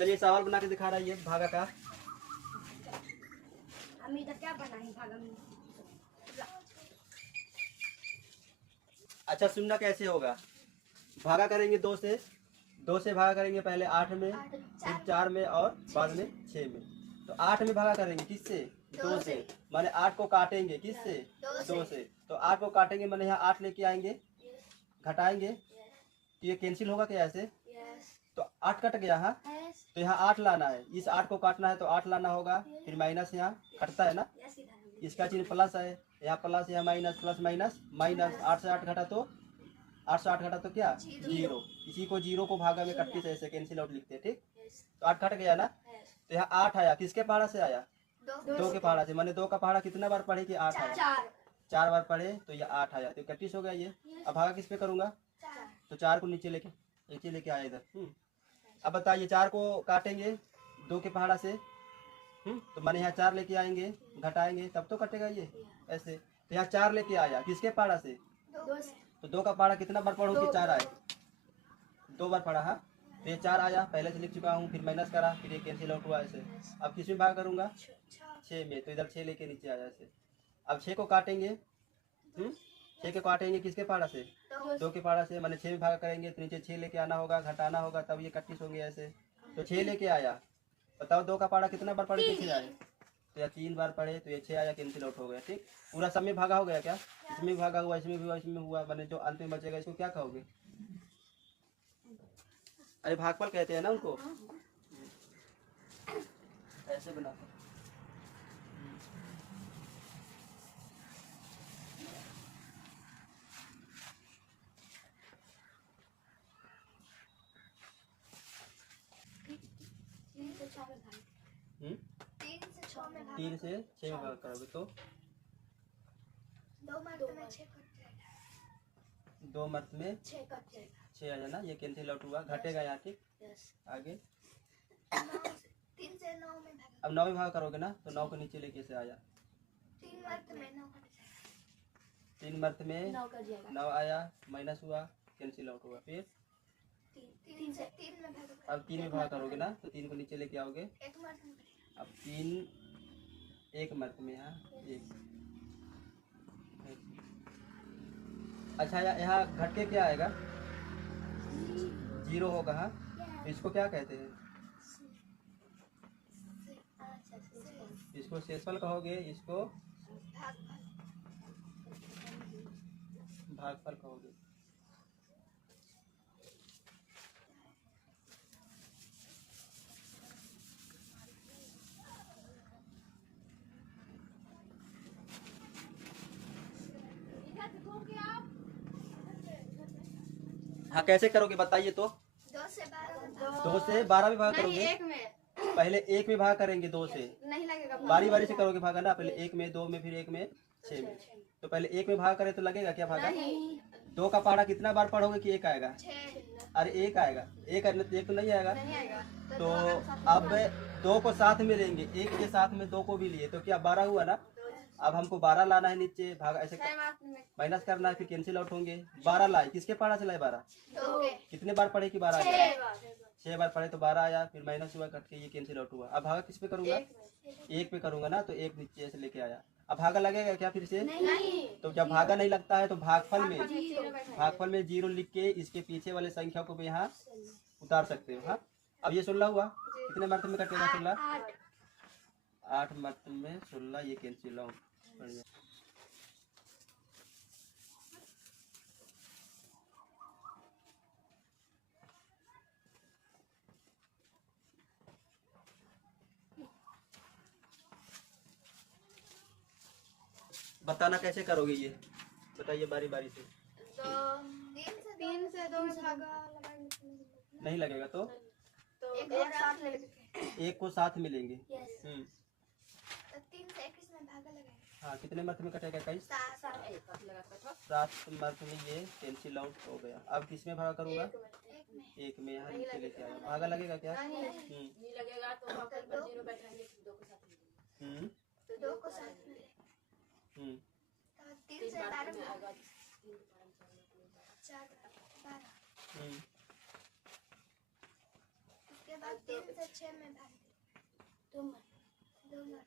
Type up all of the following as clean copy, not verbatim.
चलिए सवाल बना के दिखा रहा है ये भागा का। हम इधर क्या बनाएं भागा में। अच्छा सुनना कैसे होगा। भागा करेंगे दो से भागा करेंगे पहले 8 में, फिर 4 में और बाद में 6 में। तो 8 में भागा करेंगे किससे? 2 से। माने 8 को काटेंगे किससे? 2 से। तो 8 को काटेंगे माने यहाँ 8 लेके आएंगे, घटाएंगे तो ये कैंसिल होगा क्या ऐसे? तो 8 कट गया। हाँ तो यहाँ 8 लाना है, इस 8 को काटना है तो 8 लाना होगा, फिर माइनस यहाँ कटता है ना, इसका चिन्ह प्लस है, यहाँ प्लस यहाँ माइनस, प्लस माइनस माइनस। 8 से 8 घटा तो 8 से 8 घटा तो क्या? 0। इसी को 0 को भागा में कटने से ऐसे कैंसिल आउट लिखते हैं। ठीक, तो 8 कट गया ना, तो यहाँ 8 आया, किसके पहाड़ा से आया? 2 के पहाड़ा से। मैंने 2 का पहाड़ा कितना बार पढ़े कि 8 आया? 4 बार पढ़े तो ये 8 आया, तो 31 हो गया ये। अब भागा किस पे करूंगा? तो 4 को नीचे लेके आया इधर। अब बताइए 4 को काटेंगे 2 के पहाड़ा से, तो मैंने यहाँ 4 लेके आएंगे, घटाएंगे तब तो कटेगा ये ऐसे। तो यहाँ 4 लेके आया, किसके पहाड़ा से? तो 2 का पहाड़ा कितना बार पढ़ो कि 4 आए? 2 बार पढ़ा। हाँ तो ये 4 आया, पहले से लिख चुका हूँ, फिर माइनस करा, फिर ये कैंसिल आउट हुआ ऐसे। अब किस में भाग करूंगा? 6 में, तो इधर 6 लेके नीचे आया ऐसे। अब 6 को काटेंगे, 6 को काटेंगे किसके पहाड़ा से? 2 के पहाड़ा से। मैंने 6 में भाग करेंगे तो नीचे 6 लेके आना होगा, घटाना होगा, तब ये 31 होंगे ऐसे। तो 6 लेके आया, बताओ 2 का पहाड़ा कितना बार पढ़े? 6 आए, तो या 3 बार पढ़े तो ये 6 आया, कैंसिल आउट हो गया। ठीक, पूरा सब में भागा हो गया क्या? इसमें भी भागा हुआ, इसमें भी हुआ, इसमें हुआ, मैंने जो अंत में बचेगा इसको क्या कहोगे? अरे भागफल कहते हैं ना उनको, ऐसे बना। 3 से 6 में भाग करोगे तो 2 मत में 6 आ जाना, ये कैंसिल आउट हुआ, घटेगा यहाँ। ठीक, आगे 3 से 9 में भागा। अब 9 में भाग करोगे ना, तो 9 को नीचे लेके से आया, 3 मर्द में 9 कट जाएगा। 3 मर्द में 9 आया, माइनस हुआ, कैंसिल आउट हुआ। फिर 3 से 3 में भागा। अब 3 में भाग करोगे ना, तो 3 को नीचे लेके आओगे, एक मर्द में कटेगा। अब 3 एक मर्द में, यहाँ एक। अच्छा यहाँ घट के क्या आएगा? 0 होगा। हाँ तो इसको क्या कहते हैं? इसको शेषफल कहोगे, इसको भागफल कहोगे। हाँ कैसे करोगे बताइए तो? 2 से 12 2 से 12 में भाग करोगे? एक में पहले 1 में भाग करेंगे, 2 से नहीं लगेगा। बारी बारी से करोगे भागा ना, पहले 1 में, 2 में, फिर 1 में, 6 में। तो पहले 1 में भाग करे तो लगेगा क्या भागा? 2 का पहाड़ा कितना बार पढ़ोगे कि 1 आएगा? 6 अरे 1 आएगा, 1 आने तो 1 तो नहीं आएगा। नहीं आएगा। तो अब 2 को साथ में लेंगे, 1 के साथ में 2 को भी लिए तो क्या 12 हुआ ना। अब हमको 12 लाना है नीचे, भाग ऐसे माइनस करना है, फिर कैंसिल आउट होंगे। 12 लाए, किसके पहाड़ा से लाए 12? कितने बार पढ़े कि 12 आया? 6 बार पढ़े तो 12 आया, फिर माइनस हुआ, कट के ये कैंसिल आउट हुआ। अब भागा किस पे करूंगा? 1 पे करूंगा ना, तो 1 नीचे ऐसे लेके आया। अब भागा लगेगा क्या फिर से? नहीं। तो जब भागा नहीं लगता है तो भागफल में 0 लिख के इसके पीछे वाले संख्या को भी यहाँ उतार सकते हो। हाँ अब ये 16 हुआ, कितने मर्द में कटेगा? 16, 8 मर्द में 16, ये कैंसिल आउट। बढ़िया। बताना कैसे करोगे ये, बताइए बारी बारी से। 3 से 2 में भागा नहीं लगेगा तो एक और साथ ले लेंगे। 1 को साथ में लेंगे। तो 3 से 21 में भागा लगाएंगे। हाँ कितने मर्द में कटेगा? 21। 7 मर्द में ये कैंसिल आउट हो गया। अब किस में भागा करूंगा? 1 में, यहाँ नीचे लेके आया, भागा लगेगा क्या? नहीं लगेगा तो वहाँ पर 0 बैठाएंगे, 2 को साथ में। तो 2 को साथ में। 3 से 12 में आएगा। 4 12। उसके बाद 3 से 6 में भाग दो मत 2 मत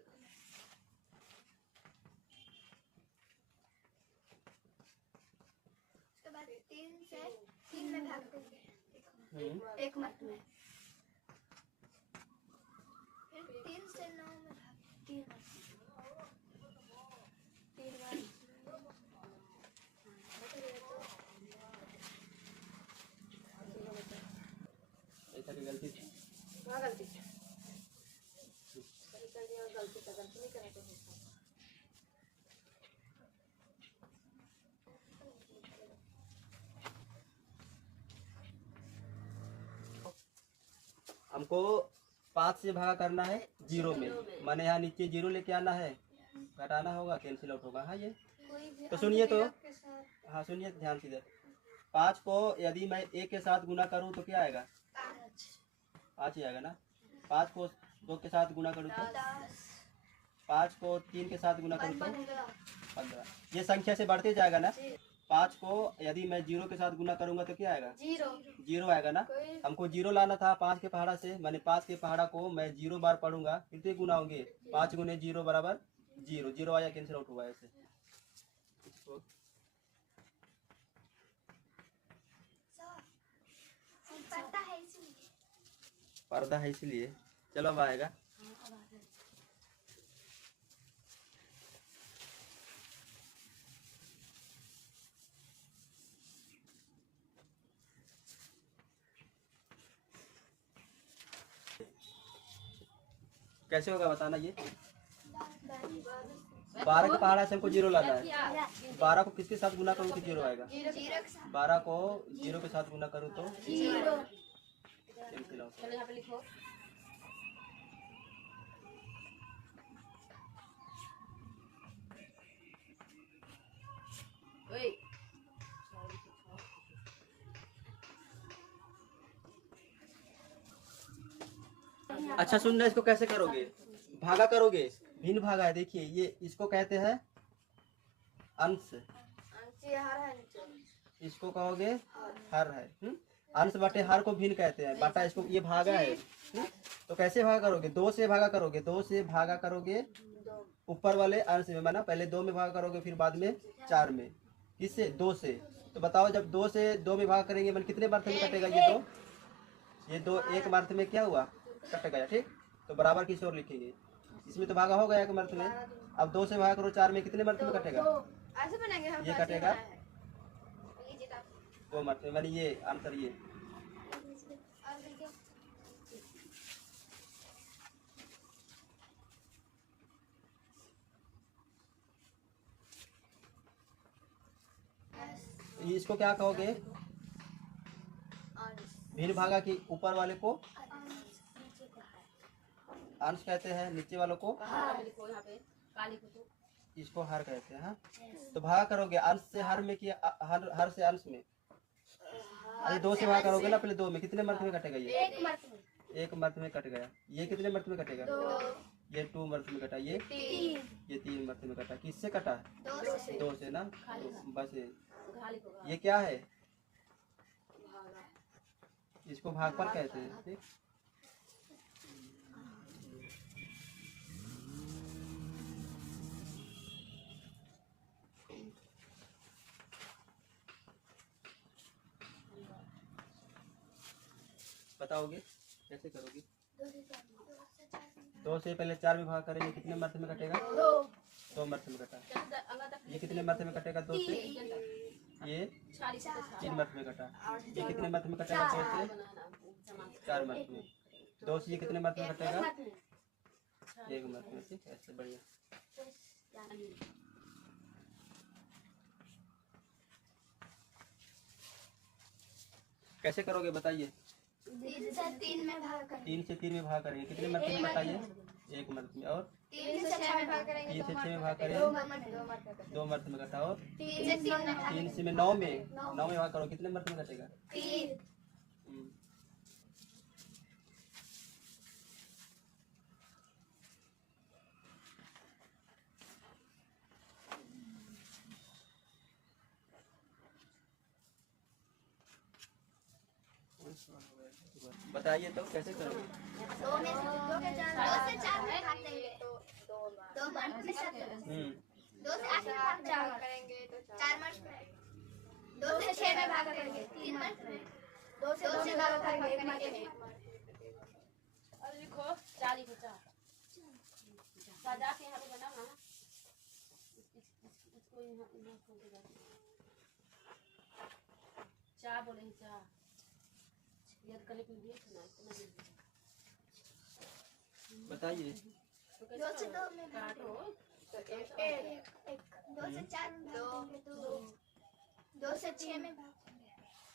उसके बाद 3 से 3 में भाग देंगे 1 मत में फिर 3 से 9 में भाग 3 मत 3 मत ऐसा की गलती थी। वहाँ गलती है सही कर दिया और गलती नहीं करना चाहिए हमको 5 से भागा करना है 0 में, माने यहाँ नीचे 0 लेके आना है, घटाना होगा, कैंसिल आउट होगा। हाँ ये कोई भी तो सुनिए तो, अंक के साथ हाँ सुनिए ध्यान से इधर। 5 को यदि मैं 1 के साथ गुना करूँ तो क्या आएगा? 5 ही आएगा ना। 5 को 2 के साथ गुना करूँ तो 10 5 को 3 के साथ गुना करूँ तो 15 15। ये संख्या से बढ़ते जाएगा ना। 5 को यदि मैं 0 के साथ गुना करूंगा तो क्या आएगा? 0 आएगा ना। हमको 0 लाना था 5 के पहाड़ा से, मैंने 5 के पहाड़ा को मैं 0 बार पढ़ूंगा, कितने गुना होंगे? 5 गुने 0 बराबर 0। 0 आया, कैंसिल आउट हुआ ऐसे। पता है इसलिए पर्दा है इसलिए। चलो अब आएगा। कैसे होगा बताना ये। 12 के पहाड़ा से हमको 0 लाना है। 12 को किसके साथ गुना करूँ तो 0 आएगा? 12 को 0 के साथ गुना करूँ तो कैंसिल आउट। चलो यहाँ पे लिखो ओए अच्छा सुनना, इसको कैसे करोगे? भागा करोगे, भिन्न भागा है। देखिए ये इसको कहते हैं अंश, इसको कहोगे हर है। अंश बटे हर को भिन्न कहते हैं, बटा इसको ये भागा है। तो कैसे भागा करोगे? 2 से भागा करोगे, 2 से भागा करोगे ऊपर वाले अंश में, माना पहले 2 में भागा करोगे फिर बाद में 4 में। किससे? 2 से। तो बताओ जब 2 से 2 में भागा करेंगे मन कितने मर्थ में कटेगा? ये दो 1 मर्थ में क्या हुआ? कट गया। ठीक, तो बराबर किसी और लिखेंगे। इसमें तो भागा हो गया 1 मर्थ में। अब 2 से भागा करो 4 में, कितने मर्थ में कटेगा? ऐसे बनाएंगे हम। ये कटेगा 2 मर्थ में, मानी ये आंसर ये। इसको क्या कहोगे? भिन्न भागा की ऊपर वाले को अंश कहते हैं, नीचे वालों को लिखो यहाँ पे काली को तो इसको हर कहते हैं। हाँ, तो भागा करोगे अंश से हर में कि हर से अंश में? अरे 2 से भागा करोगे ना पहले 2 में, कितने मर्थ में कटेगा? ये 1 मर्थ में कट गया। ये कितने मर्थ में कटेगा? ये 2 मर्थ में कटा। ये 3 मर्थ में कटा। किससे कटा? 2 से ना। तो बस ये क्या है? इसको भागफल कहते हैं। ठीक, बताओगे कैसे करोगे? 2 से पहले 4 में भाग करेंगे, कितने मर्थ में कटेगा? 2 मर्थ में कटा। ये कितने मर्थ में कटेगा? 2 से। ये 3 मर्थ में कटा। ये कितने मर्थ में कटेगा? 2 से 4 मर्थ में। 2 से ये कितने मर्थ में कटेगा? 1 मर्थ में। ठीक, ऐसे बढ़िया। कैसे करोगे बताइए? 3 से 3 में भाग करेंगे। 3 से 3 में भाग करेंगे, कितने मर्थ में कटाइए? 1 मर्थ में। और 3 से 6 में भाग करेंगे 3 से 6 में भाग करें 2 मर्थ में कटा। और 3 से 3 में 3 से 9 में 9 में भाग करो, कितने मर्थ में कटेगा? 3 1 बताइए तो कैसे करोगे? दो में से दो के चार, दो से चार में भाग देंगे तो दो दो मर्द में सात, दो से आठ में भाग चार चार करेंगे तो चार मर्द में, दो से छह में भाग करेंगे तीन मर्द में, दो से भाग करेंगे एक मर्द में। और लिखो चार लिखो चार सजा के यहाँ पे बनाओ ना इसको यहाँ खोल के चार बोले चार याद कर ले दिए ना इतना बताइए। दो से दो में भाग काटो तो एक एक, दो से चार में भाग देंगे दो, दो से छह में भाग देंगे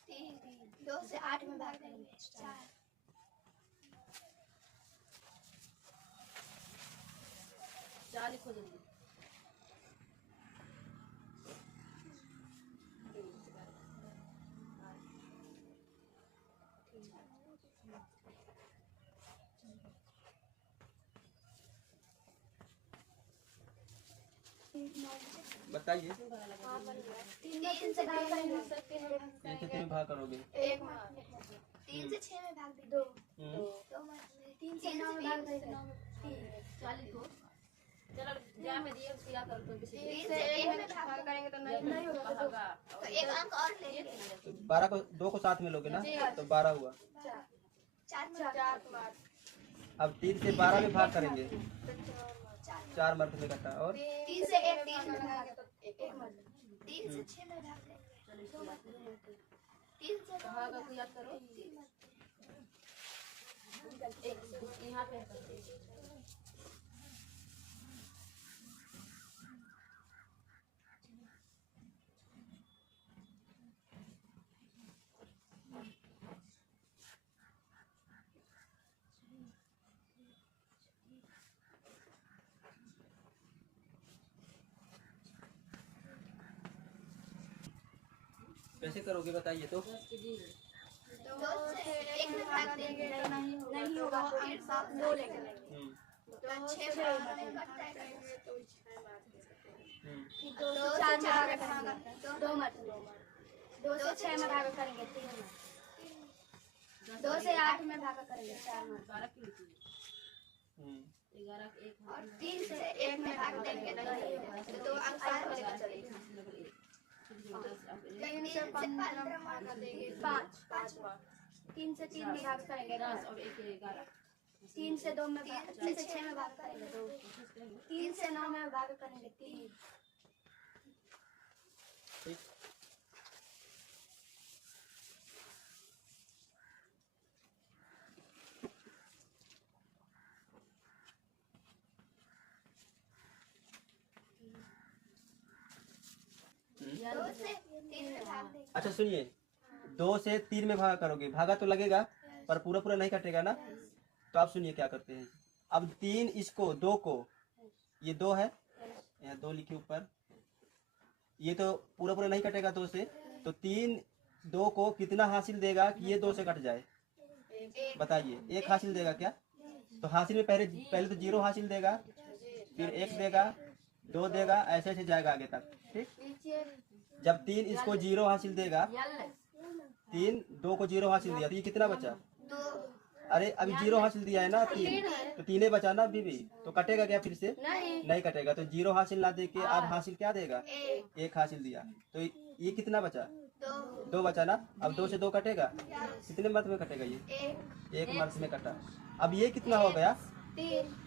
तीन, दो से आठ में भाग देंगे चार, चार लिखो जल्दी बताइए तीन से भाग करेंगे ये कितने में भाग करोगे? एक मर्द में, तीन से छह में भाग देंगे दो, दो मर्द में, तीन से नौ में भाग देंगे तीन, चार लिखो चलो जहाँ पे दिए उसको याद करो तीन से एक में भाग करेंगे तो नहीं होगा तो एक अंक और लेंगे तो 12 को 2 को साथ में लोगे ना तो 12 हुआ। चार मर्द, अब 3 से 12 में भाग करेंगे, चार 4 मर्द में घटा और तीन से एक तीन में भाग तो एक मर्द, तीन से छह में भाग देंगे दो मर्द, तीन से नौ भागा को याद करो एक यहाँ पे कैसे करोगे बताइए तो। दो से एक में भाग देंगे तो नहीं होगा फिर सात दो लेंगे तो छह में भाग देंगे तो दो से चार में भाग करेंगे दो मर्द, दो से छह में भाग करेंगे तीन मर्द, दो से आठ में भाग करेंगे चार मर्द, 12 की लिखी 11 एक और तीन से एक में भाग देंगे तो नहीं होगा तो दो अंक और लेकर चलेंगे तीन से 15 में भाग देंगे पाँच, तीन से तीन में भाग करेंगे 10 और एक 11 तीन से दो में तीन से छह में भाग करेंगे दो, तीन से नौ में भाग करेंगे तीन, ठीक। दो से तीन में भाग देंगे। अच्छा सुनिए, 2 से 3 में भागा करोगे, भागा तो लगेगा पर पूरा पूरा नहीं कटेगा ना। तो आप सुनिए क्या करते हैं। अब 3 इसको 2 को, ये 2 है यहाँ 2 लिखे ऊपर, ये तो पूरा पूरा नहीं कटेगा 2 से, तो 3 2 को कितना हासिल देगा कि ये 2 से कट जाए? बताइए। 1 हासिल देगा क्या? तो हासिल में पहले तो 0 हासिल देगा, फिर 1 देगा, 2 देगा, ऐसे ऐसे जाएगा आगे तक। ठीक। जब 3 इसको 0 हासिल देगा, 3 2 को 0 हासिल दिया तो ये कितना बचा? अरे अभी 0 हासिल दिया है ना 3, तो 3 बचा ना अभी भी, तो कटेगा क्या फिर से? नहीं कटेगा। तो 0 हासिल ना दे के अब हासिल क्या देगा? 1 हासिल दिया, तो ये कितना बचा? 2 बचा ना। अब 2 से 2 कटेगा, कितने मर्द में कटेगा? ये 1 मर्द में कटा। अब ये कितना हो गया?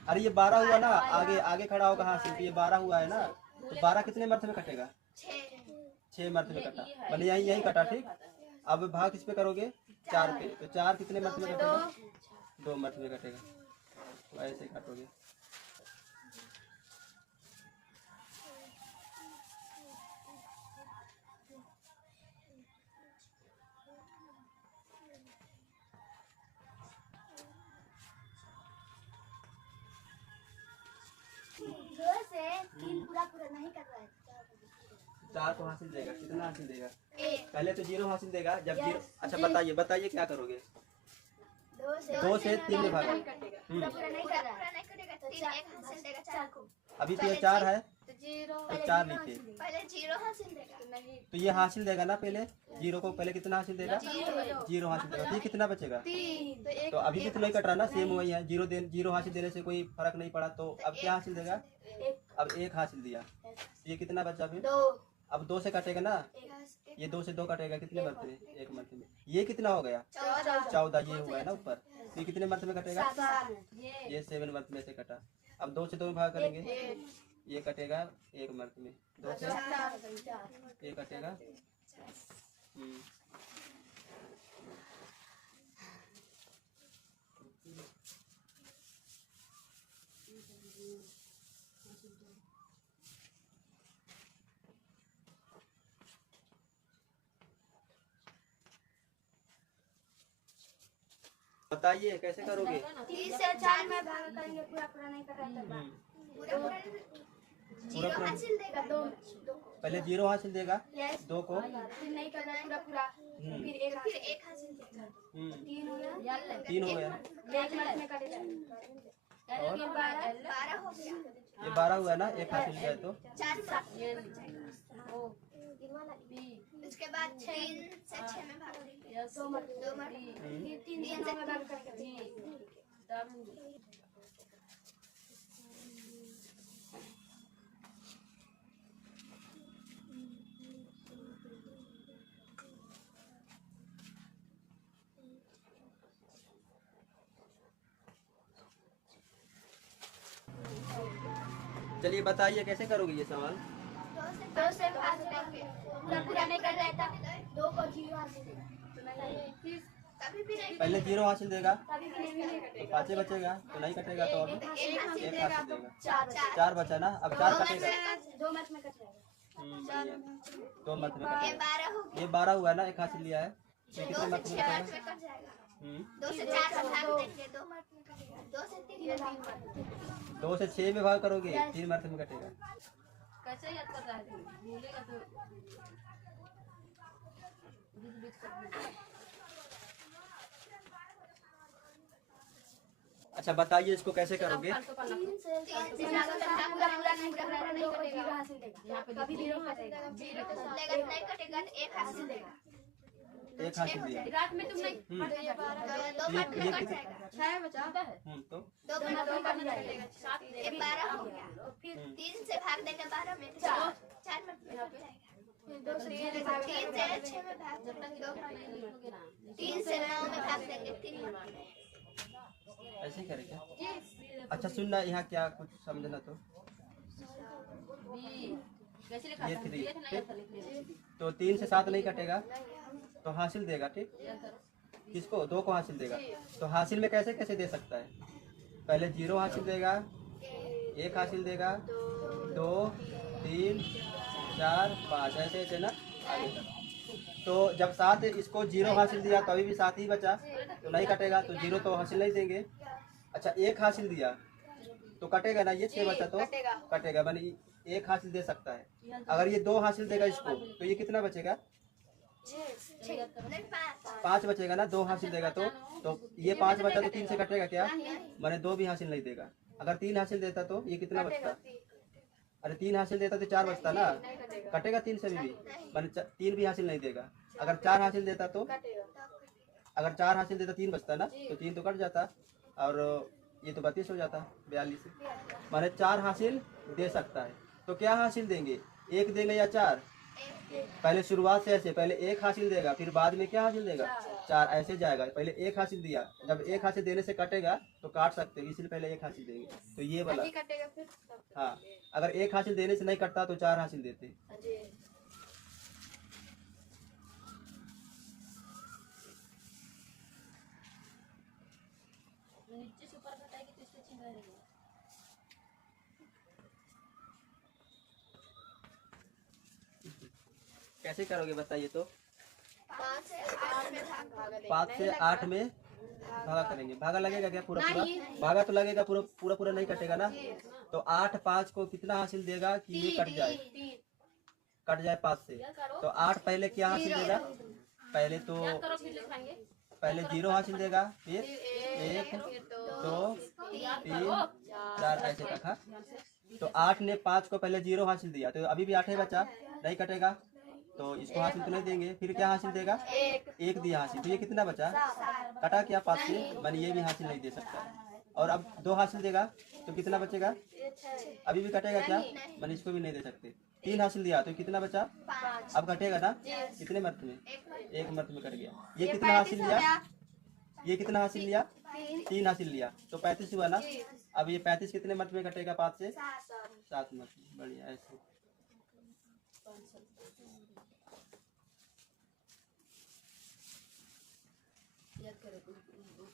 अरे ये 12 हुआ ना, आगे आगे खड़ा होगा हासिल, तो ये 12 हुआ है ना, तो 12 कितने मर्द में कटेगा? 6 मर्द में कटा, मैंने यही कटा। ठीक। अब भाग किस पे करोगे? 4 पे, तो 4 कितने मर्द में कटेगा? 2 मर्द में कटेगा। तो ऐसे काटोगे। पूरा नहीं कर रहा है। 4 को हासिल देगा, कितना हासिल देगा? 1। पहले तो 0 हासिल देगा। जब 0, अच्छा बताइए क्या करोगे? 2 से 3 में भागा। पूरा नहीं कर रहा है तो 1 हासिल देगा 4 को। अभी तो ये 4 है, तो 4 लिखे। पहले 0 हासिल देगा। तो ये हासिल देगा ना, पहले 0 को पहले कितना हासिल देगा? 0 हासिल देगा। तो ये कितना बचेगा? तो अभी भी तो नहीं कट रहा ना, सेम वही है। 0 हासिल देने से कोई फर्क नहीं पड़ा। तो अब क्या हासिल देगा? अब 1 हासिल दिया। ये कितना बचा फिर? अब 2 से कटेगा ना, ये 2 से 2 कटेगा कितने मरतबे? 1 मरतबे। ये कितना हो गया? 14। ये हुआ है ना ऊपर। तो ये कितने मरतबे कटेगा? ये 7 मरतबे से कटा। अब 2 से 2 में भाग करेंगे, ये कटेगा 1 मरतबे। 2 से ये कटेगा। बताइए कैसे करोगे? 30 से 4 में भाग करेंगे, पूरा नहीं करेंगे। पूरा 0 हासिल देगा। 2 पहले 0 हासिल देगा, 2 को फिर नहीं करना पूरा, फिर 1 हासिल देगा। 3 हो गया। 3 हो गया। 1 मिनट में कटेगा। और 12 हो गया। ये 12 हुआ ना, 1 हासिल किया तो 4 उसके बाद 3 से 6 में भाग देंगे। 2 मत 3 से 6 में भाग करेंगे। चलिए बताइए कैसे करोगे ये सवाल? 2 से भाग देंगे, पूरा नहीं कर रहा था। 2 को 0 हासिल देगा। कभी भी नहीं, पहले 0 हासिल देगा कभी भी नहीं तो 5 बचेगा, तो नहीं कटेगा। तो अब 1 1 हासिल हासिल देगा। 4 बचा ना, अब 4 कटेगा। 2 मिनट में कट जाएगा। 2 मत में ये कटेगा। 12 हो गया। ये 12 हुआ ना, 1 हासिल लिया है। ये 2 कितने से मत में 6 कटेगा? में कट जाएगा। 2 से 4 में भाग देंगे, 2 मिनट में कटेगा। 2 से 3 में भाग देंगे। 2 से 6 में भाग करोगे, 3 मत में कटेगा। कैसे याद कर रहा है? भूलेगा तो अच्छा बताइए इसको कैसे करोगे? 3 से भाग पूरा नहीं कर रहा था। 2 को 0 हासिल देगा। यहाँ पे कभी 0 कटेगा। 0 लेकिन नहीं कटेगा तो 1 हासिल देगा। 1 हासिल दिया। रात में तुम नहीं 2 मिनट में कट जाएगा। 6 बचा है। तो 2 मिनट में कट जाएगा। ये 12 हो गया। फिर 3 से भाग देंगे 12 में, 4 मिनट में कट जाएगा। 2 से 3 से 6 में भाग देंगे, 2 मिनट। 3 से 9 में भाग देंगे, 3 मिनट। ऐसे ही करेंगे। अच्छा सुनना, यहाँ क्या कुछ समझना तो कैसे लिखा ये था? 3 ये था ना, ये था लिखने में। तो 3 से 7 नहीं कटेगा तो हासिल देगा। ठीक, किसको? 2 को हासिल देगा। तो हासिल में कैसे कैसे दे सकता है? पहले 0 हासिल देगा, 1 हासिल देगा, 2 3 4 5 ऐसे ऐसे ना आगे तक। तो जब 7 इसको 0 हासिल दिया तो अभी भी 7 ही बचा, तो नहीं कटेगा। तो 0 तो हासिल नहीं देंगे। अच्छा 1 हासिल दिया तो कटेगा ना, ये 6 बचा तो कटेगा, मानी 1 हासिल दे सकता है। अगर ये 2 हासिल देगा इसको तो ये कितना बचेगा? 5 बचेगा ना। 2 हासिल देगा तो ये 5 बचा तो 3 से कटेगा क्या? माने 2 भी हासिल नहीं देगा। अगर 3 हासिल देता तो ये कितना बचता? अरे 3 हासिल देता तो 4 बचता ना, कटेगा 3 से भी, माने 3 भी हासिल नहीं देगा। अगर 4 हासिल देता तो, अगर 4 हासिल देता 3 बचता ना, तो 3 तो कट जाता और ये तो 32 हो जाता, 42। माने 4 हासिल दे सकता है। तो क्या हासिल देंगे? 1 देंगे या 4? पहले शुरुआत से ऐसे, पहले 1 हासिल देगा, फिर बाद में क्या हासिल देगा? 4 ऐसे जाएगा। पहले 1 हासिल दिया, जब 1 हासिल देने से कटेगा तो काट सकते हो, इसलिए पहले 1 हासिल देंगे। तो ये वाला हाँ, अगर 1 हासिल देने से नहीं कटता तो 4 हासिल देते। नीचे से ऊपर घटाएगी तो इससे चिन्ह रहेगा। कैसे करोगे बताइए तो? 5 से 8 में भाग 5 से 8 में भागा करेंगे। भागा लगेगा क्या? पूरा पूरा भागा तो लगेगा, पूरा पूरा पूरा नहीं कटेगा ना। तो 8 5 को कितना हासिल देगा कि ये कट जाए? कट जाए 5 से। तो 8 पहले क्या हासिल देगा? पहले तो करो फिर लिखाएंगे। पहले 0 हासिल देगा, फिर 1 2 3 4 ऐसे रखा। तो 8 ने 5 को पहले 0 हासिल दिया, तो अभी भी 8 है बचा, नहीं कटेगा, तो इसको हासिल तो नहीं देंगे। फिर क्या हासिल देगा? 1 दिया हासिल, तो ये कितना बचा? कटा क्या 5 से, माने ये भी हासिल नहीं दे सकता। और अब 2 हासिल देगा तो कितना बचेगा? अभी भी कटेगा क्या, माने इसको भी नहीं दे सकते। 3 हासिल दिया तो कितना बचा? अब कटेगा ना, कितने मर्त में? 1 मर्त में कट गया। ये कितना हासिल लिया? ये कितना हासिल लिया? 3 हासिल लिया, तो 35 हुआ ना। अब ये 35 कितने मर्त में कटेगा? 5 से 7 मर्त में। बढ़िया, ऐसे।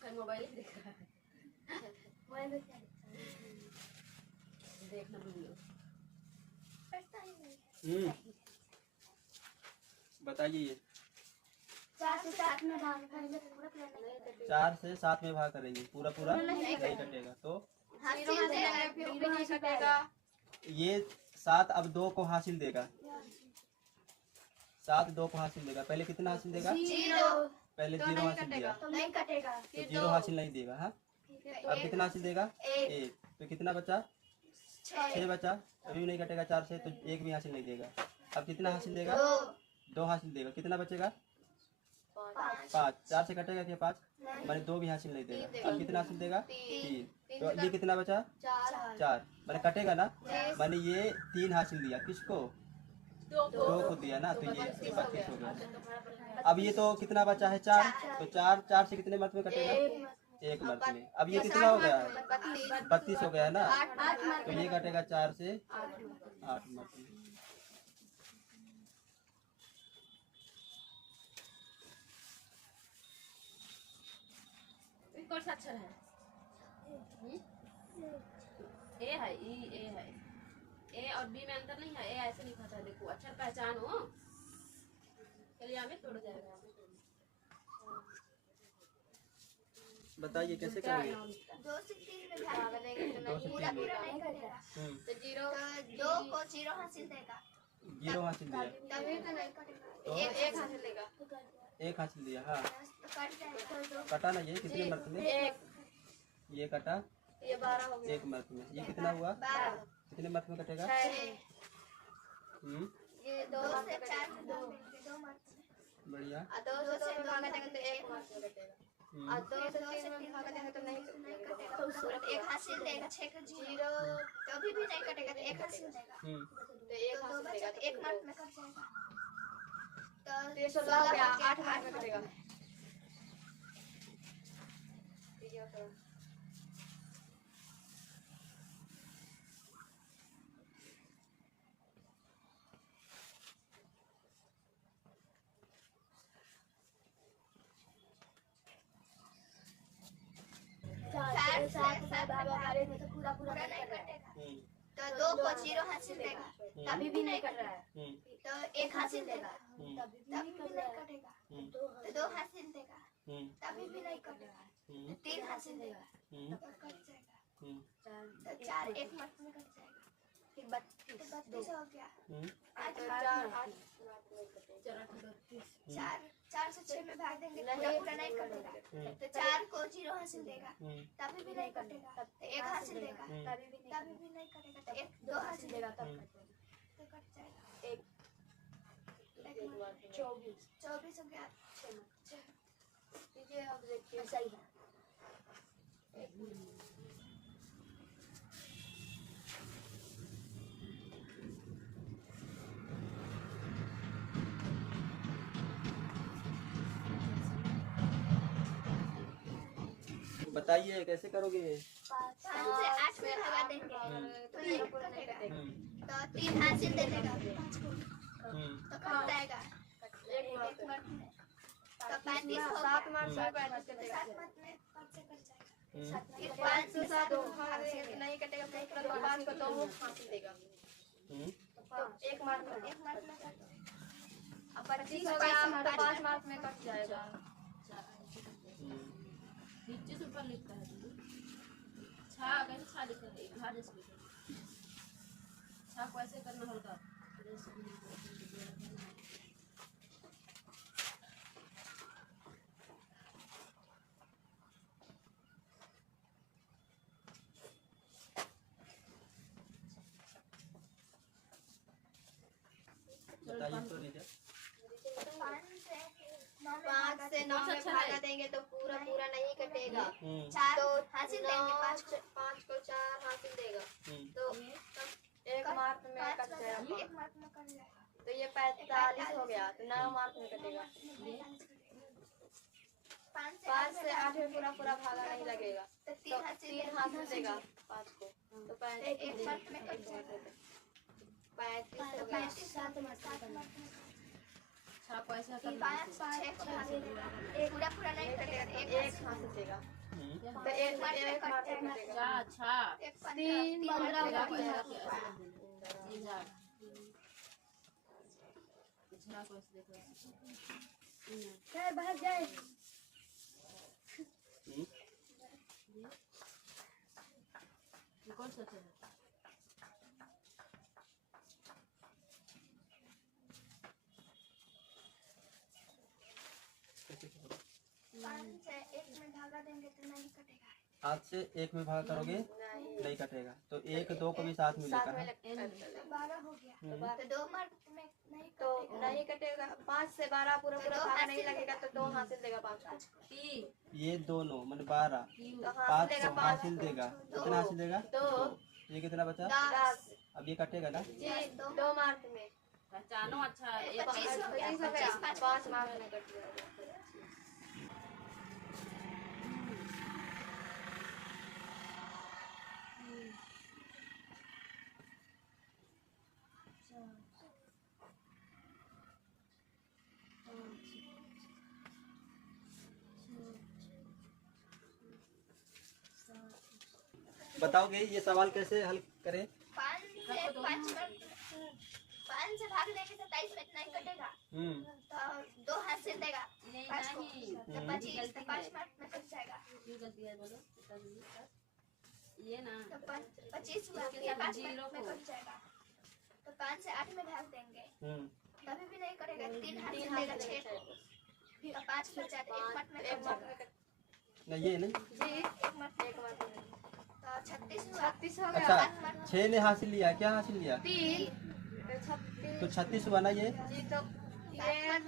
मोबाइल देख रहा है, देखना वीडियो। बताइए ये 4 से 7 में भाग करेंगे तो पूरा पूरा नहीं 4 से 7 में भाग करेंगे, पूरा पूरा नहीं कटेगा, तो हासिल देगा, फिर भी नहीं कटेगा। ये 7 अब 2 को हासिल देगा, 7 2 को हासिल देगा। पहले कितना हासिल देगा? 0 पहले 0 हासिल दिया तो नहीं कटेगा। तो 0 हासिल नहीं देगा। हाँ, अब कितना हासिल देगा? 1, तो कितना बचा? 6 बचा, अभी भी नहीं कटेगा 4 से, तो 1 भी हासिल नहीं देगा। अब कितना हासिल देगा? 2 हासिल देगा, कितना बचेगा? 5। 4 से कटेगा क्या 5, माने 2 भी हासिल नहीं देगा। अब कितना हासिल देगा? 3। तो ये कितना बचा? 4, माने कटेगा ना, माने ये 3 हासिल दिया, किसको? 2 को दिया ना, तो ये 32 हो गया। अब ये तो कितना बचा है? 4, तो 4 से कितने मर्त में कटेगा? 1 मर्त में। अब ये कितना हो गया? 32 हो गया ना, तो ये कटेगा 4 से 8 मर्त में। कौन सा अक्षर है? ए है, ए है। ए और बी में अंतर नहीं है, ए ऐसे लिखा था, देखो अक्षर पहचानो। चलिए आगे तोड़ जाएगा। बताइए कैसे करेंगे? 2 से 3 में भाग देंगे तो नहीं पूरा पूरा नहीं कटेगा। तो 0 2 को 0 हासिल देगा, 0 हासिल दिया, तभी तो नहीं कटेगा। तो 1 हासिल देगा, 1 हासिल दिया। हाँ, तो कट जाएगा। तो कटा ना, ये कितने मर्त में? ये कटा ये 12 हो गया। 1 मर्त में। ये कितना हुआ? 12 कितने मर्त में कटेगा? 6। हम्म, ये 2 से 4 में 2 मार्क्स में। बढ़िया। 2 से 2 भागा देंगे तो 1 मार्क्स में कटेगा। हम्म, और 2 से 3 में भागा देंगे तो नहीं कटेगा। तो सिर्फ 1 हासिल देगा, 6 का 0 कभी भी नहीं कटेगा, तो 1 हासिल देगा। तो 1 हासिल देगा तो 1 मार्क में कट जाएगा। तो ये 16 हो गया, 8 मार्क में कटेगा। पूरा पूरा नहीं कटेगा। तो 2 को 0 हासिल देगा, तभी भी नहीं कट रहा है। तो 1 हासिल देगा, तभी भी नहीं कटेगा। तो 2 हासिल देगा, तभी भी नहीं कटेगा। 3 हासिल देगा, तो कट जाएगा। तो 4 1 मार्क में कट जाएगा। फिर 32 हो गया। 4 से 6 में भाग देंगे, पूरा पूरा नहीं कटेगा। तो 4 को 0 हासिल देगा, तभी भी नहीं कटेगा। तो 1 हासिल देगा, तभी भी नहीं कटेगा। तो 1 2 हासिल देगा, तब तो कट जाएगा। 24 हो गया। 6 ये अब देखिए सही है। बताइए कैसे करोगे? 5 से 8 में भगा देंगे तो नहीं कटेगा। तो 3 हासिल दे देगा 5 को, तो कट जाएगा 1 मार्क में। तो 35 हो गया। 7 मार्क में 35 कटेगा। 7 मार्क में 5 से कट जाएगा। फिर 5 से 7 नहीं कटेगा, तो 5 को 2 हासिल देगा। तो 1 मार्क में कट जाएगा। अब 25 हो गया, 5 मार्क में कट जाएगा। नीचे से ऊपर लिखता है छा, कैसे छा लिखा है? घा जैसे लिखा है। छा को ऐसे करना होगा। बताइए तो रीजन। 5 से 9 में अच्छा भागा है। देंगे तो पूरा पूरा नहीं कटेगा। हम्म 4 तो हासिल देंगे, 5 को 4 हासिल देगा हम्म तो एक मार्क में कट जाएगा। एक मार्क में कट जाएगा तो ये 45 हो गया तो 9 मार्क में कटेगा। 5 से 8 में पूरा पूरा भागा नहीं लगेगा तो 3 हासिल देगा 5 को तो 1 मार्क में कट जाएगा। 35 हो गया। 7 मार्क अच्छा पैसा कर 5 6 को हासिल देगा। पूरा पूरा नहीं कटेगा, एक हासिल देगा तो एक मार्क में कटेगा। अच्छा 3 15 हो गया। ये जा पिछला पैसा देखो क्या बाहर जाए कौन सा है? पाँच से एक में धागा देंगे तो नहीं कटेगा। 5 से 1 में भाग करोगे नहीं कटेगा तो 1 2 को भी साथ मिलेगा। 12 हो गया तो 2 मार्क में नहीं तो नहीं कटेगा। 5 से 12 पूरा पूरा भागा नहीं लगेगा तो 2 हासिल देगा 5 को। ये दोनों मन 12 तो 5 को हासिल देगा। कितना हासिल देगा? 2 ये कितना बचा? 10 अब ये कटेगा ना? जी 2 मार्क में पहचानो अच्छा है। 25 हो गया। 5 मार्क में कट जाएगा। बताओगे ये सवाल कैसे हल करें? 5 से भाग देंगे तो 23 में नहीं कटेगा तो 2 हासिल देगा 5 को तो 25 तो 5 मार्क में कट जाएगा। क्यों गलती है बोलो? ये ना तो 25 हुआ ये 5 मार्क में कट जाएगा तो 5 से 8 में भाग देंगे तभी भी नहीं कटेगा। 3 हासिल देगा 6 को तो 5 बचा 1 मार्क में कट जाएगा। नहीं ये नहीं। जी 1 मार्क में तो 36 हुआ। 36 हो अच्छा 6 ने हासिल लिया, क्या हासिल लिया? 3 तो 36 हुआ ना ये। जी तो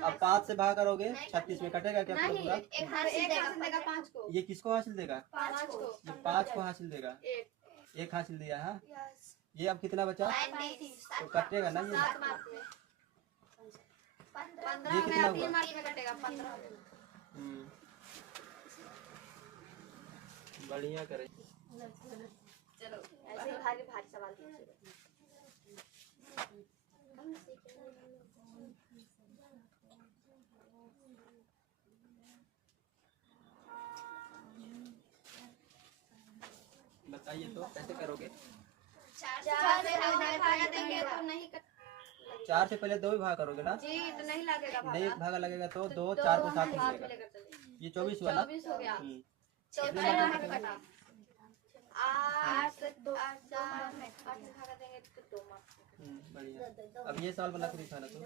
अब 5 से भाग करोगे 36 में कटेगा क्या पूरा पूरा? एक हासिल देगा 5 को। ये किसको हासिल देगा? 5 को ये 5 को हासिल देगा। एक हासिल दिया है। ये अब कितना बचा? तो कटेगा ना ये। 7 मार्क में 15 ये कितना हुआ? 3 मार्क में कटेगा 15। बढ़िया करे। चलो ऐसे ही भारी भारी सवाल पूछिए। बताइए तो कैसे करोगे? 4 से भागा देंगे तो नहीं 4 से पहले 2 ही भाग करोगे ना? जी तो नहीं लगेगा नहीं भागा लगेगा तो 2 4 को साथ में भाग मिलेगा। मिलेगा। ये 24 हुआ ना? 24 हो गया। हम्म, 14 मार्क कटा 8 से 2 मार्क में 8 में भागा देंगे तो 2 मार्क। बढ़िया। अब ये सवाल बना के दिखाना तो।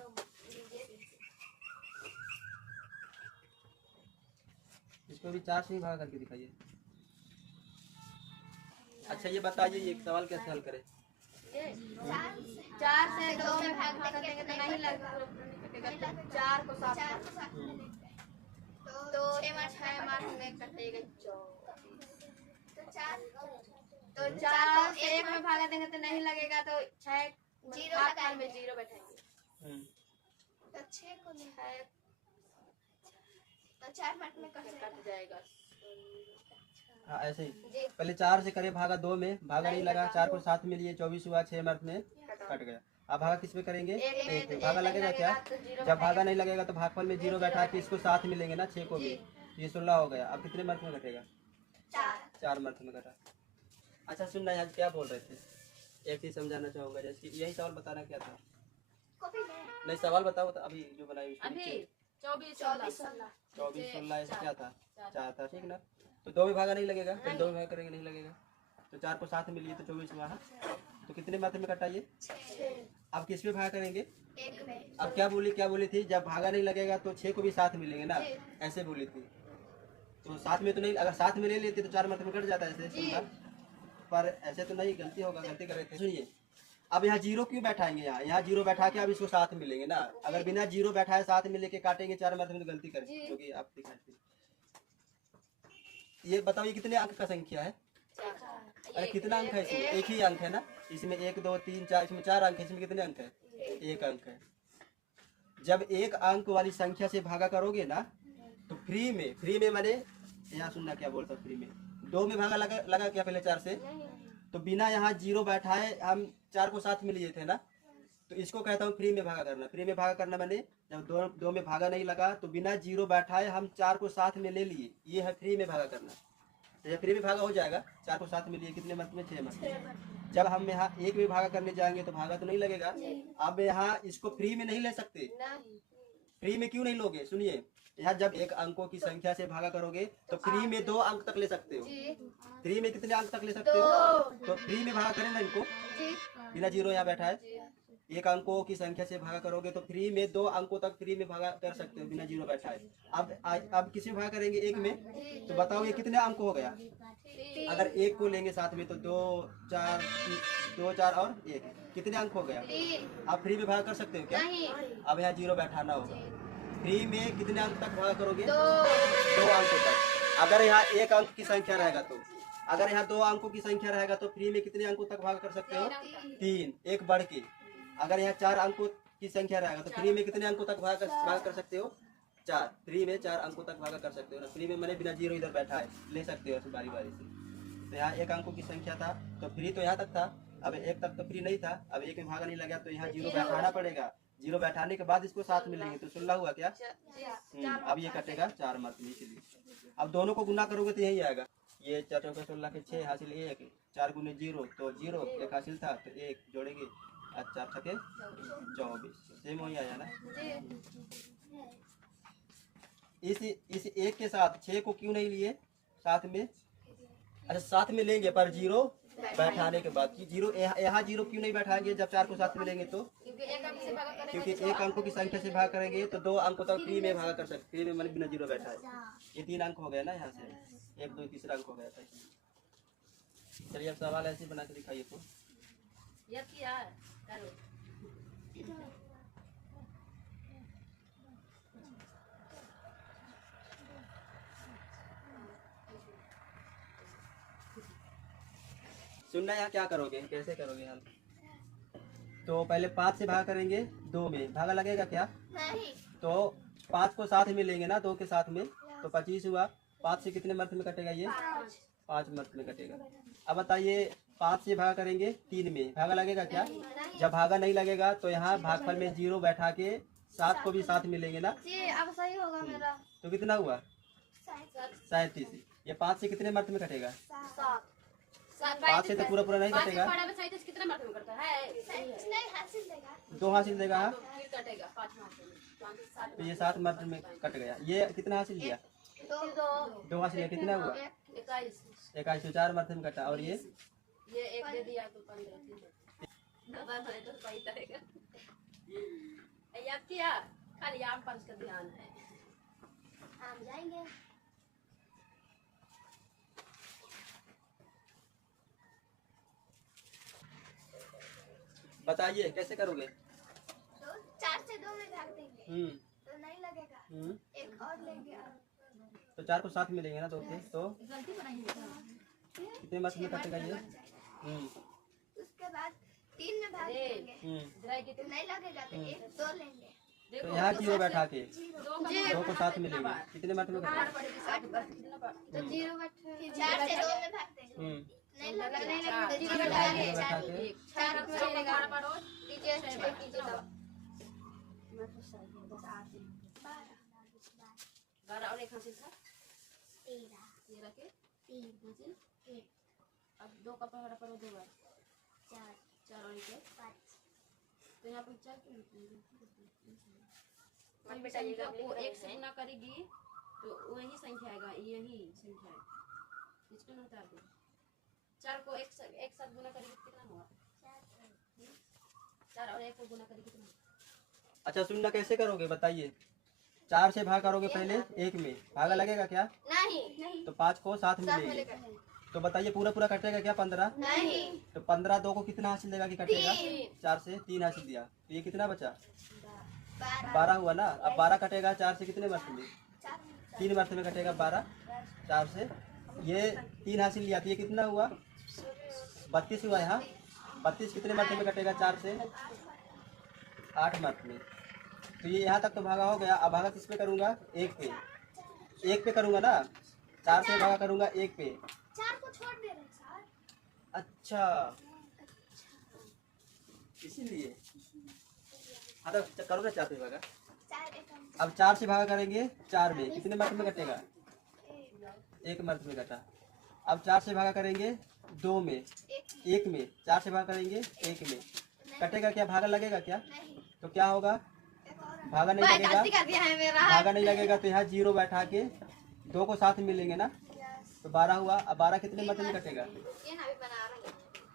इसको भी 4 से ही भाग करके दिखाइए। अच्छा ये बताइए ये सवाल कैसे हल करें? 4 से 2 में भाग देंगे तो नहीं लगेगा। 4 को 7 तो 6 मार्क में कटेगा। तो 4 से 1 में भागा देंगे तो नहीं लगेगा तो 6 0 में 0 बैठेंगे तो 6 को 6 तो 4 मार्क में कट जाएगा। हाँ ऐसे ही पहले 4 से करे भागा 2 में भागा नहीं लगा। 4 को साथ में लिए 24 हुआ। 6 मार्क में कट गया। अब भागा किस में करेंगे? 1 में। भागा लगेगा क्या? जब भागा नहीं लगेगा तो भागफल में 0 बैठा के इसको साथ मिलेंगे ना 6 को भी। ये 16 हो गया। अब कितने मार्क में कटेगा? 4 मार्क में कटा। अच्छा सुनना आज क्या बोल रहे थे? एक चीज समझाना चाहूंगा जैसे यही सवाल बताना क्या था? नहीं सवाल बताओ तो अभी जो बनाई अभी 24 16 24 16 ऐसा क्या था? 4 था ठीक ना? तो 2 में भागा नहीं लगेगा। फिर 2 में भागा करेंगे नहीं लगेगा। तो 4 को साथ में लिए तो 24 हुआ। तो कितने मात्रा में कटा ये? अब किस में भागा करेंगे? 1 में। अब क्या बोली थी? जब भागा नहीं लगेगा तो 6 को भी साथ मिलेंगे ना, ऐसे बोली थी। तो साथ में तो नहीं, अगर साथ में ले लेते तो 4 मात्रा में कट जाता है ऐसे। पर ऐसे तो नहीं, गलती होगा, गलती कर रहे थे। सुनिए अब यहाँ जीरो क्यों बैठाएंगे, यहाँ जीरो बैठा के अब इसको साथ में लेंगे ना। अगर बिना जीरो बैठाए साथ में लेके काटेंगे 4 मात्रा में तो गलती करेंगे, क्योंकि आप दिखाते। ये बताओ ये कितने अंक का संख्या है? अरे कितना अंक है इसमें? एक ही अंक है ना। इसमें 1 2 3 4, इसमें 4 अंक है। इसमें कितने अंक है? 1 अंक है। जब एक अंक वाली संख्या से भागा करोगे ना तो फ्री में मैंने यहाँ सुनना क्या बोलता हूँ। फ्री में 2 में भागा लगा क्या पहले 4 से, तो बिना यहाँ जीरो बैठाए हम 4 को साथ में लिए थे ना, तो इसको कहता हूँ फ्री में भागा करना। फ्री में भागा करना मैंने जब दो में भागा नहीं लगा तो बिना जीरो बैठाए हम 4 को साथ में ले लिए, ये है फ्री में भागा करना। तो ये फ्री में भागा हो जाएगा, 4 को साथ में लिए कितने मत में? 6 मत में। जब हम यहाँ 1 में भागा करने जाएंगे तो भागा तो नहीं लगेगा। अब यहाँ इसको फ्री में नहीं ले सकते। फ्री में क्यों नहीं लोगे? सुनिए, यहाँ जब एक अंकों की संख्या से भागा करोगे तो फ्री में 2 अंक तक ले सकते हो। फ्री में कितने अंक तक ले सकते हो? तो फ्री में भागा करें ना इनको, बिना जीरो यहाँ बैठा है। एक अंकों की संख्या से भागा करोगे तो फ्री में 2 अंकों तक फ्री में भागा कर सकते हो बिना जीरो बैठा है। अब किसी में भागा करेंगे? 1 में, तो बताओ ये कितने अंक हो गया? अगर 1 को लेंगे साथ में तो 2 4 और 1 कितने अंक हो गया? आप फ्री में भागा कर सकते हो क्या? अब यहाँ जीरो बैठाना होगा। फ्री में कितने अंक तक भागा करोगे? 2 अंकों तक। अगर यहाँ 1 अंक की संख्या रहेगा तो, अगर यहाँ 2 अंकों की संख्या रहेगा तो फ्री में कितने अंकों तक भागा कर सकते हो? 3, 1 बढ़ के। अगर यहाँ 4 अंकों की संख्या रहेगा तो फ्री में कितने अंकों तक भागा कर सकते हो? 4। फ्री में 4 अंकों तक भागा कर सकते हो ना। फ्री में मैंने बिना जीरो इधर बैठा है, ले सकते हो बारी बारी से। तो यहाँ 1 अंकों की संख्या था तो फ्री तो यहाँ तक था, अब 1 तक तो फ्री नहीं था। अब 1 में भागा नहीं लगा तो यहाँ जीरो बैठाना पड़ेगा। जीरो बैठाने के बाद इसको साथ में लेंगे तो 16 हुआ क्या? अब ये कटेगा 4 मार्क में, इसलिए अब दोनों को गुना करोगे तो यही आएगा। ये 4 चौके 16 के 6 हासिल 1, 4 गुने 0 तो 0, 1 हासिल था तो 1 जोड़ेंगे, 4 छके 24। सेम वही आया ना। इस 1 के साथ 6 को क्यों नहीं लिए साथ में? अच्छा साथ में लेंगे पर जीरो बैठाने के बाद। जीरो यहाँ जीरो क्यों नहीं बैठाएंगे जब 4 को साथ में लेंगे? तो क्योंकि 1 अंकों की संख्या से भाग करेंगे तो 2 अंकों तक फ्री में भागा कर सकते। फ्री में मैंने बिना जीरो बैठाए। ये 3 अंक हो गया ना, यहाँ से 1 2 तीसरा अंक हो गया था। चलिए अब सवाल ऐसे बना के दिखाइए तो। सुनना यहाँ क्या करोगे, कैसे करोगे हम? तो पहले 5 से भागा करेंगे 2 में, भागा लगेगा क्या? नहीं। तो 5 को साथ में लेंगे ना 2 के साथ में, तो 25 हुआ। 5 से कितने मर्थ में कटेगा? ये 5 मर्थ में कटेगा। अब बताइए 5 से भागा करेंगे 3 में, भागा लगेगा क्या? जब भागा नहीं लगेगा तो यहाँ भागफल में 0 बैठा के 7 को भी साथ में लेंगे ना। अब सही होगा मेरा। तो कितना हुआ? 37। ये 5 से कितने मर्थ में कटेगा? 5 से तो पूरा नहीं कटेगा। कितने मार्क में करता है? 2 हासिल देगा। हाँ फिर कटेगा 5 मार्क में। तो ये 7 मर्थ में कट गया। ये कितना हासिल लिया? 2 हासिल लिया। कितना हुआ? 21। 4 मर्थ में कटा। और ये 1 दे दिया तो 15 तो सही तरीका याद किया। खाली आम पर उसका ध्यान है। हम जाएंगे। बताइए कैसे करोगे? तो 4 से 2 में भाग देंगे तो नहीं लगेगा। एक और लेंगे तो 4 को साथ में लेंगे ना 2 के, तो कितने मर्थ में कटेगा ये? उसके बाद 3 में भाग देंगे तो नहीं लगेगा तो 1 2 लेंगे। तो यहाँ जीरो बैठा के 2 को साथ में लेंगे, कितने मर्थ में कटेगा? तो 0 बैठे 4 से 2 में भाग देंगे नहीं लगेगा तो 0 बैठा के 4 में लेगा कीजिए 6 कीजिए 12 और 1 हासिल था 13 के 3 हासिल 1। अब 2 का पहाड़ा पर 2 बार 4 और 1 5। तो यहाँ पर 4 संख्या को 1 से गुना करेगी तो वही संख्या आएगा, यही संख्या है। इसको ना उतार दो। 4 को एक साथ गुना करेगी कितना हुआ? 4 और 1 को गुना करेगी कितना? अच्छा सुनना कैसे करोगे बताइए? 4 से भाग करोगे पहले 1 में, भागा लगेगा क्या? नहीं। तो 5 को साथ में लेंगे। तो बताइए पूरा पूरा कटेगा क्या 15? नहीं। तो 15 2 को कितना हासिल देगा कि कटेगा? 3। 4 से 3 हासिल दिया, तो ये कितना बचा? 12। 12 हुआ ना। अब 12 कटेगा 4 से कितने मरते में? 3 मरते में कटेगा 12। 4 से ये 3 हासिल लिया, तो ये कितना हुआ? 32 हुआ। यहाँ 32 कितने मरते में कटेगा? 4 से 8 मरते में। तो ये यहाँ तक तो भागा हो गया। अब भागा किस पे करूँगा? 1 पे। 1 पे करूँगा ना। 4 से भागा करूँगा 1 पे। 4 को छोड़ दे रहे सर। अच्छा, इसीलिए। हाँ तो करो ना 4 से भागा। 4 एकम। अब 4 से भागा करेंगे 4 में, कितने मर्द में कटेगा? 1 मर्द में कटा। अब 4 से भागा करेंगे 2 में, 1 में। 4 से भागा करेंगे 1 में, कटेगा क्या? भागा लगेगा क्या? नहीं। तो क्या होगा? भागा नहीं लगेगा। भागा नहीं लगेगा तो यहाँ 0 बैठा के 2 को साथ मिलेंगे ना, तो 12 हुआ। अब 12 कितने मर्द में कटेगा?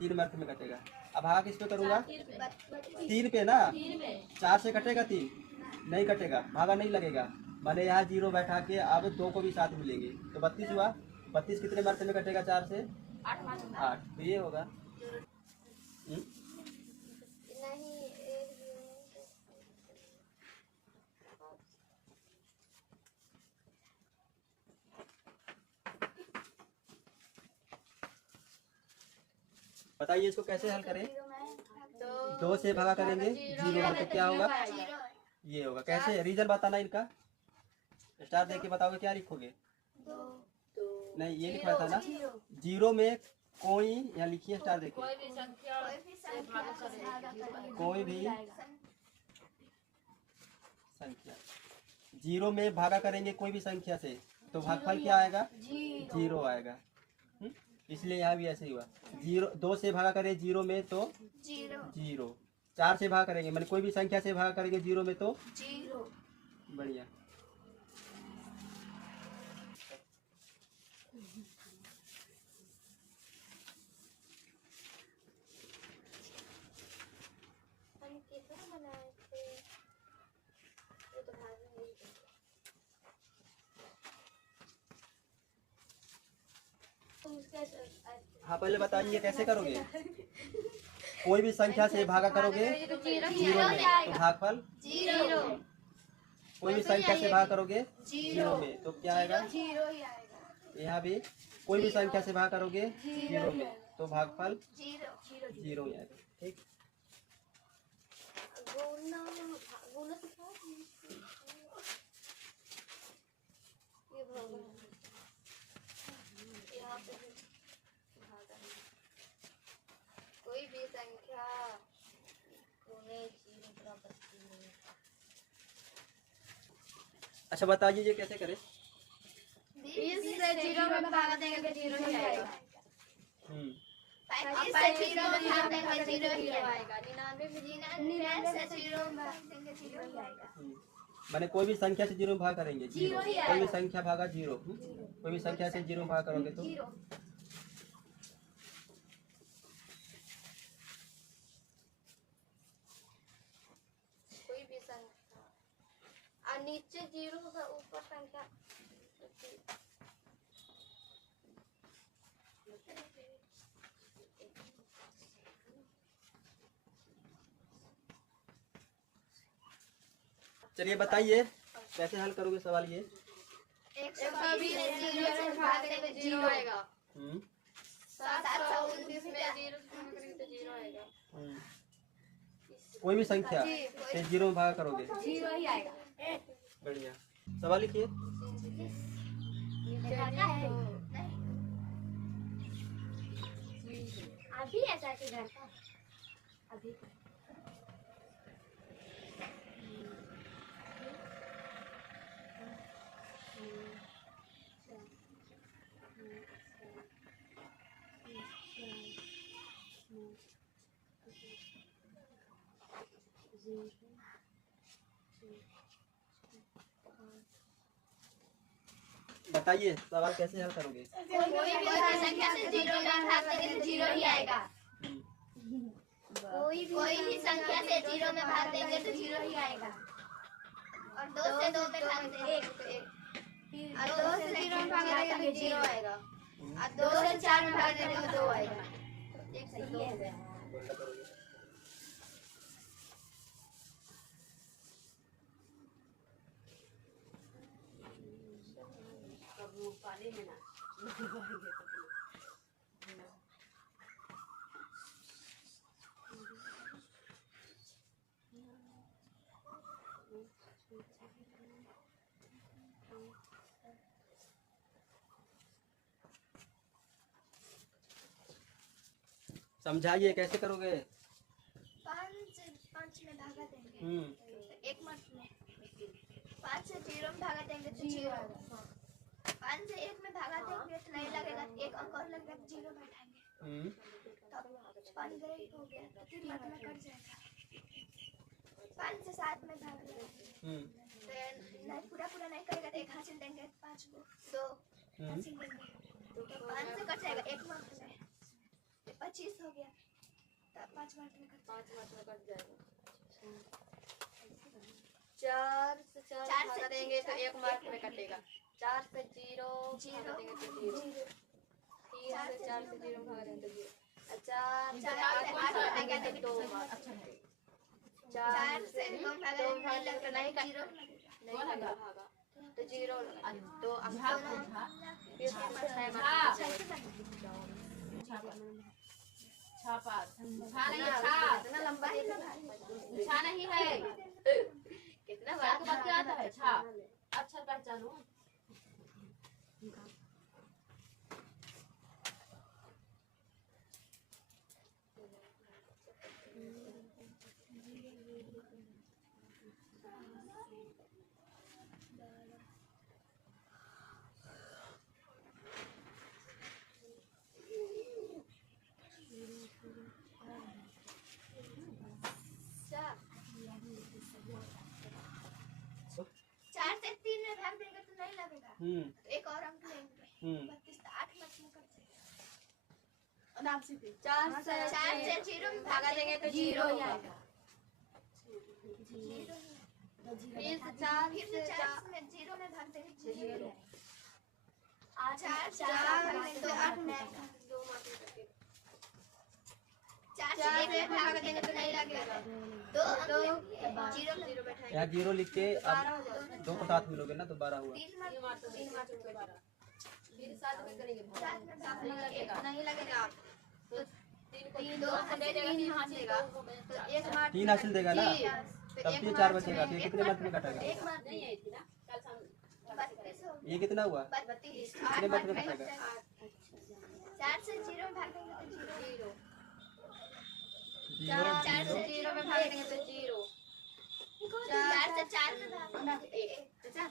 3 मर्द में कटेगा। अब भागा किस पे करूँगा? 3 पे ना। 4 से कटेगा 3? नहीं कटेगा, भागा नहीं लगेगा। मैंने यहाँ 0 बैठा के अब 2 को भी साथ मिलेंगे, तो 32 हुआ। 32 कितने मर्द में कटेगा? 4 से 8। तो ये होगा। बताइए इसको कैसे हल करें? 2 से भागा करेंगे 0 में, तो क्या होगा? ये होगा। कैसे? रीजन बताना इनका। स्टार देख के बताओगे, क्या लिखोगे? नहीं, ये लिखा था ना 0 में कोई, यहाँ लिखिए स्टार देखिए, कोई भी संख्या 0 में भागा करेंगे कोई भी संख्या से, तो भागफल क्या आएगा? 0 आएगा। इसलिए यहाँ भी ऐसे ही हुआ। 2 से भागा करें 0 में तो 0। 4 से भागा करेंगे, मतलब कोई भी संख्या से भागा करेंगे 0 में तो 0। बढ़िया। हाँ पहले बताइए कैसे करोगे? कोई भी संख्या से भागा करोगे 0 में तो भागफल 0। कोई भी संख्या से भागा करोगे 0 में तो क्या आएगा? 0 ही आएगा। यहाँ भी कोई भी संख्या से भागा करोगे 0 में तो भागफल 0 ही आएगा। ठीक। कोई भी संख्या अच्छा बताइए ये कैसे करें? 20 से 0 में भाग देंगे तो 0 ही आएगा। 35 से 0 में भाग देंगे 0 ही आएगा। 99 से 0 में भाग देंगे 0 ही आएगा। मैंने कोई भी संख्या से 0 में भाग करेंगे 0, कोई भी संख्या भागा 0, कोई भी संख्या से 0 में भाग करोगे तो 0। कोई भी संख्या और नीचे 0 होगा, ऊपर संख्या चलिए बताइए कैसे हल करोगे सवाल ये? 120 से 0 में भाग देंगे 0 आएगा। 729 में 0 से भाग करेंगे तो 0 आएगा। कोई भी संख्या से 0 में भागा करोगे 0 ही आएगा। बढ़िया। सवाल लिखिए। अभी ऐसा किधर था? अभी बताइए सवाल कैसे हल करोगे? कोई भी संख्या से 0 में भाग देंगे तो 0 ही आएगा। कोई भी संख्या से 0 में भाग देंगे तो 0 ही आएगा। और 2 से 2 में भाग देंगे तो 1। और 2 से 0 में भाग देंगे तो 0 आएगा। और 2 से 4 में भाग देंगे तो 2 आएगा। तो 1 से 2 हो गया। अब वो पाले में ना समझाइए कैसे करोगे? 5 में भागा देंगे तो 1 मार्क में। 5 से 0 में भागा देंगे तो 0। 5 से 1 में भागा देंगे तो नहीं लगेगा, 1 अंक और लगेगा तो 0 बैठाएंगे। तब 5 ग्रेड हो गया तो 3 मार्क में कट जाएगा। 5 से 7 में भाग देंगे तो नहीं पूरा नहीं करेगा तो 1 हासिल देंगे, 5 को 2 हासिल देंगे तो 5 से कट जाएगा 1 मार्क में। 25 हो गया तब 5 मार्क में कट जाएगा। 4 से 4 4 भागा से देंगे तो 1 मार्क में कटेगा। 4 से 0 0 देंगे तो 0। 3 से 4 से 0 भागा देंगे तो 0। 4 से 4 8 से भागा 8 देंगे तो 2 मार्क। 4 से 2 भागा देंगे तो नहीं नहीं 0 नहीं लगा तो 0 लगा तो अब फिर से छापा छा नहीं छा इतना लंबा छा नहीं है कितना बार बात क्या आता है छा अक्षर पहचानो। चार से 3 में भाग देंगे तो नहीं लगेगा तो 1 और अंक लेंगे। 32 तो 8 मार्क में कट जाएगा। 4 से 0 में भागा देंगे तो 0 ही आएगा। फिर से 4 में 0 में भाग देंगे तो 0। 4 में तो 8 में आएगा। 4 से 1 में भाग देंगे तो नहीं लगेगा। 2 0 बैठाएंगे। यहाँ 0 लिख के अब 2 को साथ मिलोगे ना तो 12 हुआ। 3 मार्क फिर 7 में करेंगे 7 में भाग नहीं लगेगा नहीं लगेगा तो 3 को 2 से दे देगा 3 हासिलेगा तो 1 मार्क 3 हासिल देगा ना तब ये 4 बचेगा। फिर कितने मार्क में कटेगा? 1 मार्क नहीं आई थी ना कल शाम 32 हो ये कितना हुआ? 32 कितने मार्क में कटेगा? 4 से 0 में भाग देंगे तो 0। 0 4 से 0 में भाग देंगे तो 0। 4 से 4 में भाग देंगे तो 1।